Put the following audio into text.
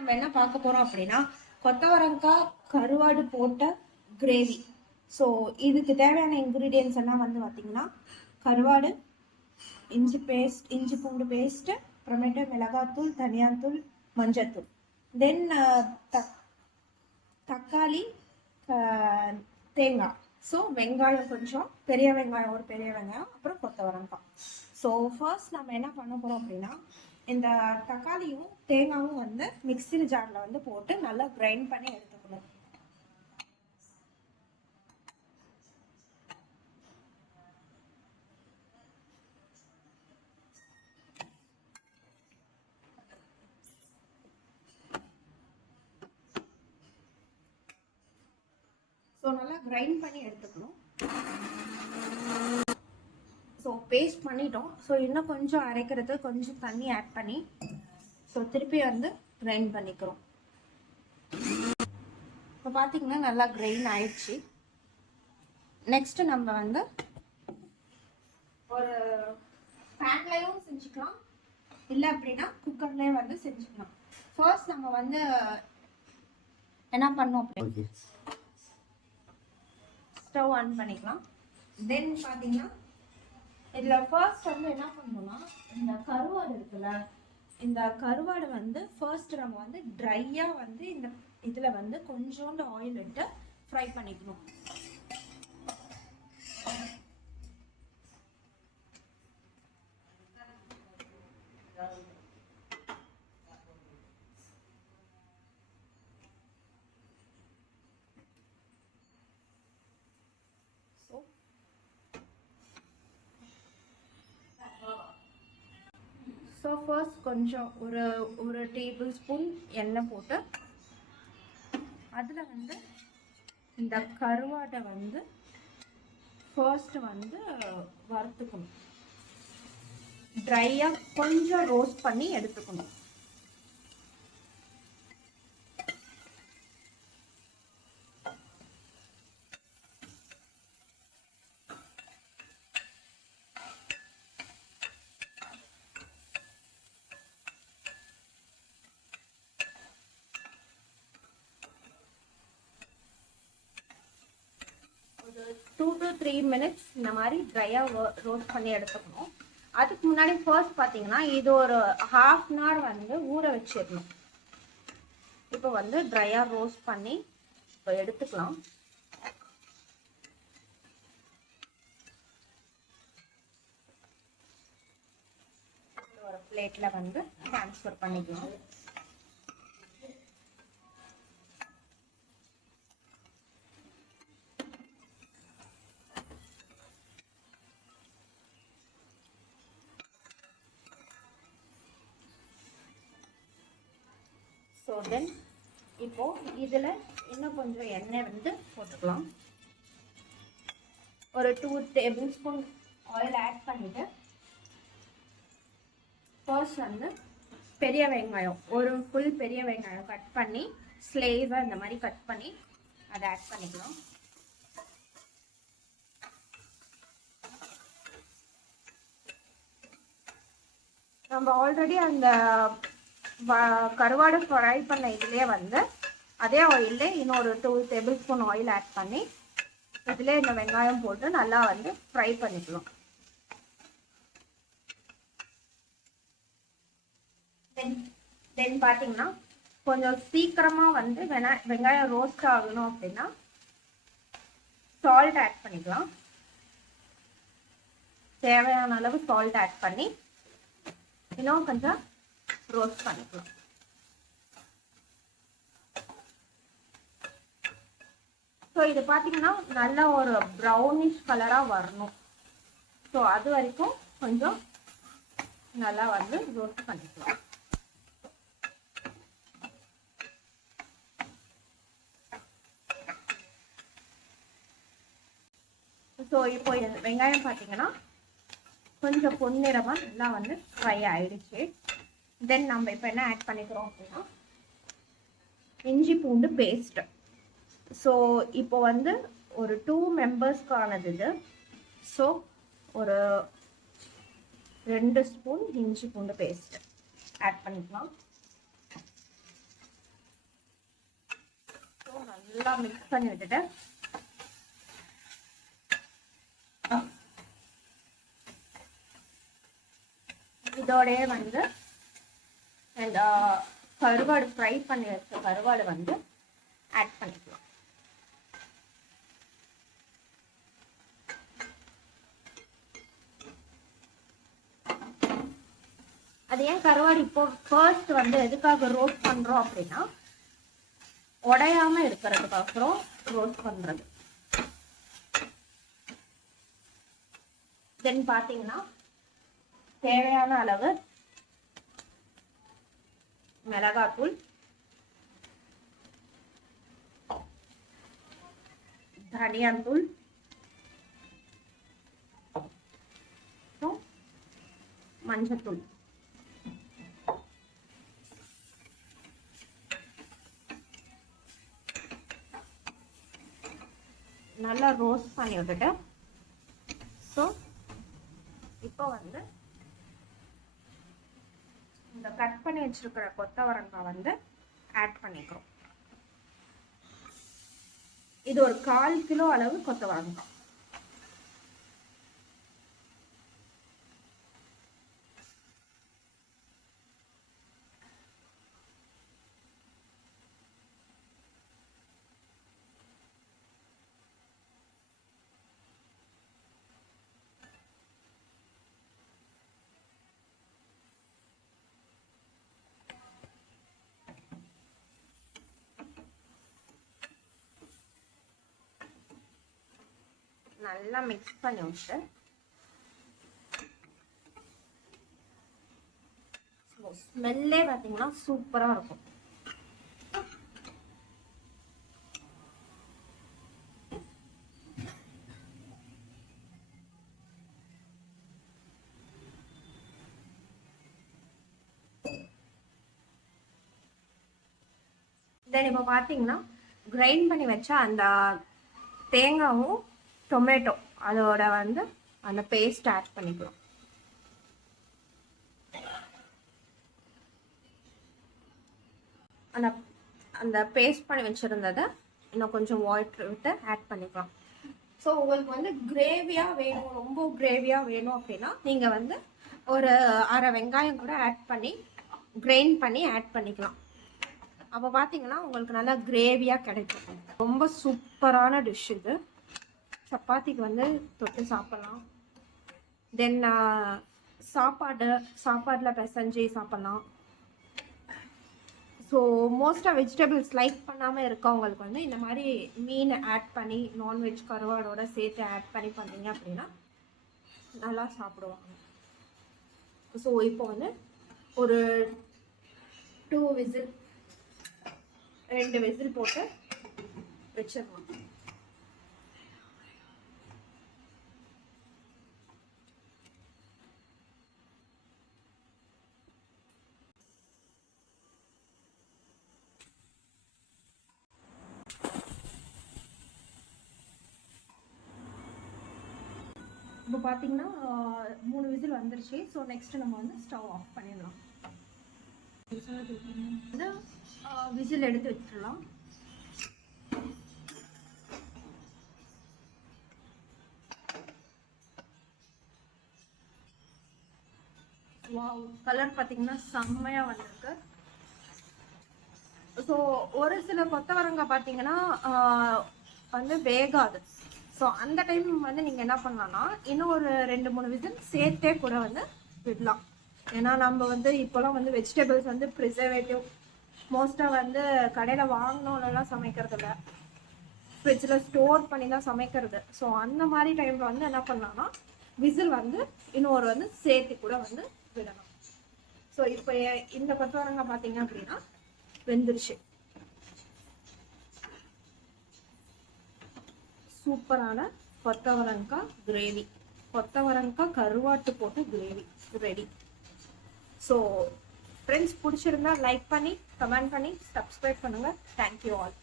நம்ம என்ன பார்க்க போறோம் அப்படின்னா கொத்தவரங்காய் கருவாடு போட்ட கிரேவி. ஸோ இதுக்கு தேவையான இன்க்ரீடியன்ஸ் எல்லாம் வந்து பார்த்தீங்கன்னா கருவாடு, இஞ்சி பூண்டு பேஸ்ட்டு, அப்புறமேட்டு மிளகாத்தூள், தனியாத்தூள், மஞ்சத்தூள், தென் தக்காளி, தேங்காய். ஸோ வெங்காயம் கொஞ்சம், பெரிய வெங்காயம் ஒரு பெரிய வெங்காயம், அப்புறம் கொத்தவரங்காய். ஸோ ஃபர்ஸ்ட் நம்ம என்ன பண்ண போகிறோம் அப்படின்னா இந்த தக்காளியும் தேங்காயும் வந்து மிக்ஸி ஜாரில் வந்து போட்டு நல்லா கிரைண்ட் பண்ணி எடுத்துக்கணும். ஸோ நல்லா கிரைண்ட் பண்ணி எடுத்துக்கணும். ஸோ பேஸ்ட் பண்ணிட்டோம். ஸோ இன்னும் கொஞ்சம் அரைக்கிறது கொஞ்சம் தண்ணி ஆட் பண்ணி ஸோ திருப்பி வந்து கிரைண்ட் பண்ணிக்கிறோம். இப்போ பார்த்தீங்கன்னா நல்லா கிரைண்ட் ஆயிடுச்சு. நெக்ஸ்ட் நம்ம வந்து ஒரு பேன்லையும் செஞ்சுக்கலாம், இல்லை அப்படின்னா குக்கர்லேயே வந்து செஞ்சுக்கலாம். ஃபர்ஸ்ட் நம்ம வந்து என்ன பண்ணோம் அப்படி ஸ்டவ் ஆன் பண்ணிக்கலாம். தென் பார்த்தீங்கன்னா இதில் ஃபர்ஸ்ட் வந்து என்ன பண்ணணும்னா இந்த கருவாடு இருக்குல்ல, இந்த கருவாடு வந்து ஃபர்ஸ்ட் நம்ம வந்து ட்ரையாக வந்து இந்த இதில் வந்து கொஞ்சோண்டு ஆயில் விட்டு ஃப்ரை பண்ணிக்கணும். ஸோ ஃபர்ஸ்ட் கொஞ்சம் ஒரு டேபிள் ஸ்பூன் எண்ணெய் போட்டு அதில் வந்து இந்த கருவாடை வந்து ஃபர்ஸ்ட் வந்து வறுத்துக்கணும். ட்ரையாக கொஞ்சம் ரோஸ்ட் பண்ணி எடுத்துக்கணும். ஒரு 2 to 3 minutes இந்த மாதிரி ட்ரையாக ரோஸ்ட் பண்ணி எடுத்துக்கணும். அதுக்கு முன்னாடி ஃபர்ஸ்ட் பார்த்தீங்கன்னா இது ஒரு ½ an hour வந்து ஊற வச்சிடணும். இப்போ வந்து ட்ரையாக ரோஸ்ட் பண்ணி இப்போ எடுத்துக்கலாம். ஒரு பிளேட்டில் வந்து ட்ரான்ஸ்ஃபர் பண்ணிக்கலாம். ஸோ தென் இப்போது இதில் இன்னும் கொஞ்சம் எண்ணெய் வந்து போட்டுக்கலாம். ஒரு 2 tablespoon ஆயில் ஆட் பண்ணிவிட்டு ஃபர்ஸ்ட் வந்து பெரிய வெங்காயம், ஒரு ஃபுல் பெரிய வெங்காயம் கட் பண்ணி ஸ்லைஸாக இந்த மாதிரி கட் பண்ணி அதை ஆட் பண்ணிக்கலாம். நம்ம ஆல்ரெடி அந்த கருவாடு ஃப்ரை பண்ண இதுலேயே வந்து அதே ஆயிலே இன்னொரு 2 tablespoon ஆயில் ஆட் பண்ணி இதிலே இந்த வெங்காயம் போட்டு நல்லா வந்து ஃப்ரை பண்ணிக்கலாம். தென் பார்த்தீங்கன்னா கொஞ்சம் சீக்கிரமாக வந்து வெங்காயம் ரோஸ்ட் ஆகணும் அப்படின்னா சால்ட் ஆட் பண்ணிக்கலாம். தேவையான அளவு சால்ட் ஆட் பண்ணி இன்னும் கொஞ்சம் ரோஸ்ட் பண்ணிக்கலாம். ஸோ இது பார்த்தீங்கன்னா நல்ல ஒரு ப்ரௌனிஷ் கலராக வரணும். ஸோ அது வரைக்கும் கொஞ்சம் நல்லா வந்து ரோஸ்ட் பண்ணிக்கலாம். ஸோ இப்போ வெங்காயம் பார்த்தீங்கன்னா கொஞ்சம் பொன்னிறமாக நல்லா வந்து ஃப்ரை ஆயிடுச்சு. தென் நம்ம இப்போ என்ன ஆட் பண்ணிக்கிறோம் அப்படின்னா இஞ்சி பூண்டு பேஸ்ட்டு. ஸோ இப்போ வந்து ஒரு 2 மெம்பர்ஸ்க்கானது இது. ஸோ ஒரு 2 ஸ்பூன் இஞ்சி பூண்டு பேஸ்ட் ஆட் பண்ணிக்கலாம். நல்லா மிக்ஸ் பண்ணி விட்டுட்டு இதோடய வந்து இந்த கருவாடு ஃப்ரை பண்ணி வச்ச கருவாடு வந்து ஆட் பண்ணிக்கலாம். அது ஏன் கருவாடு இப்போ ஃபர்ஸ்ட் வந்து எதுக்காக ரோஸ்ட் பண்றோம் அப்படின்னா உடையாம இருக்கிறதுக்கப்புறம் ரோஸ்ட் பண்றது. தென் பாத்தீங்கன்னா தேவையான அளவு மிளகாத்தூள், தனியாத்தூள், மஞ்சத்தூள். நல்லா ரோஸ்ட் பண்ணி விட்டுட்டு ஸோ இப்போ வந்து இந்த கட் பண்ணி வச்சிருக்கிற கொத்தவரங்காய் வந்து ஆட் பண்ணிக்கிறோம். இது ஒரு 1/4 கிலோ அளவு கொத்தவரங்காய். நல்லா மிக்ஸ் பண்ணி விட்டு ஸ்மெல்லே பார்த்தீங்கன்னா சூப்பரா இருக்கும். தென் இப்போ பார்த்தீங்கன்னா கிரைண்ட் பண்ணி வச்சா அந்த தேங்காயும் டொமேட்டோ அதோட வந்து அந்த பேஸ்ட் ஆட் பண்ணிக்கலாம். அந்த அந்த பேஸ்ட் பண்ணி வச்சிருந்ததை இன்னும் கொஞ்சம் வாட்டர் விட்டு ஆட் பண்ணிக்கலாம். ஸோ உங்களுக்கு வந்து கிரேவியாக வேணும், ரொம்ப கிரேவியாக வேணும் அப்படின்னா நீங்கள் வந்து ஒரு 1/2 வெங்காயம் கூட ஆட் பண்ணி கிரைண்ட் பண்ணி ஆட் பண்ணிக்கலாம். அப்போ பார்த்தீங்கன்னா உங்களுக்கு நல்லா கிரேவியாக கிடைக்கும். ரொம்ப சூப்பரான டிஷ் இது. சப்பாத்திக்கு வந்து தொட்டு சாப்பிட்லாம். தென் சாப்பாடில் பிசைஞ்சு சாப்பிட்லாம். ஸோ மோஸ்ட்டாக வெஜிடபிள்ஸ் லைக் பண்ணாமல் இருக்கவங்களுக்கு வந்து இந்த மாதிரி மீன் ஆட் பண்ணி நான்வெஜ் கருவாடோட சேர்த்து ஆட் பண்ணி பண்ணீங்க அப்படின்னா நல்லா சாப்பிடுவாங்க. ஸோ இப்போ வந்து ஒரு 2 விசில் போட்டு வச்சிடலாம். இப்போ பார்த்தீங்கன்னா 3 விசில் வந்துருச்சு. ஸோ நெக்ஸ்ட் நம்ம வந்து ஸ்டவ் ஆஃப் பண்ணிடலாம். விசில் எடுத்து வச்சிடலாம். வாவ், கலர் பார்த்தீங்கன்னா செம்மையாக வந்திருக்கு. ஸோ ஒரு சில கொத்தவரங்காய் பார்த்தீங்கன்னா வந்து வேகாது. ஸோ அந்த டைம் வந்து நீங்கள் என்ன பண்ணலாம்னா இன்னும் ஒரு 2-3 விசில் சேர்த்தே கூட வந்து விடலாம். ஏன்னா நம்ம வந்து இப்போலாம் வந்து வெஜிடபிள்ஸ் வந்து ப்ரிசர்வேட்டிவ் மோஸ்ட்டாக வந்து கடையில் வாங்கினோன்னெல்லாம் சமைக்கிறது இல்லை, ஃப்ரிட்ஜில் ஸ்டோர் பண்ணி தான் சமைக்கிறது. ஸோ அந்த மாதிரி டைமில் வந்து என்ன பண்ணலாம்னா விசில் வந்து இன்னொரு வந்து சேர்த்து கூட வந்து விடலாம். ஸோ இப்போ இந்த கொத்தவரங்காய் பார்த்தீங்க அப்படின்னா வெந்துருச்சு. சூப்பரான கொத்தவரங்காய் கிரேவி, கொத்தவரங்காய் கருவாட்டு போட்டு கிரேவி ரெடி. ஸோ ஃப்ரெண்ட்ஸ் பிடிச்சிருந்தா லைக் பண்ணி கமெண்ட் பண்ணி சப்ஸ்கிரைப் பண்ணுங்கள். Thank you all.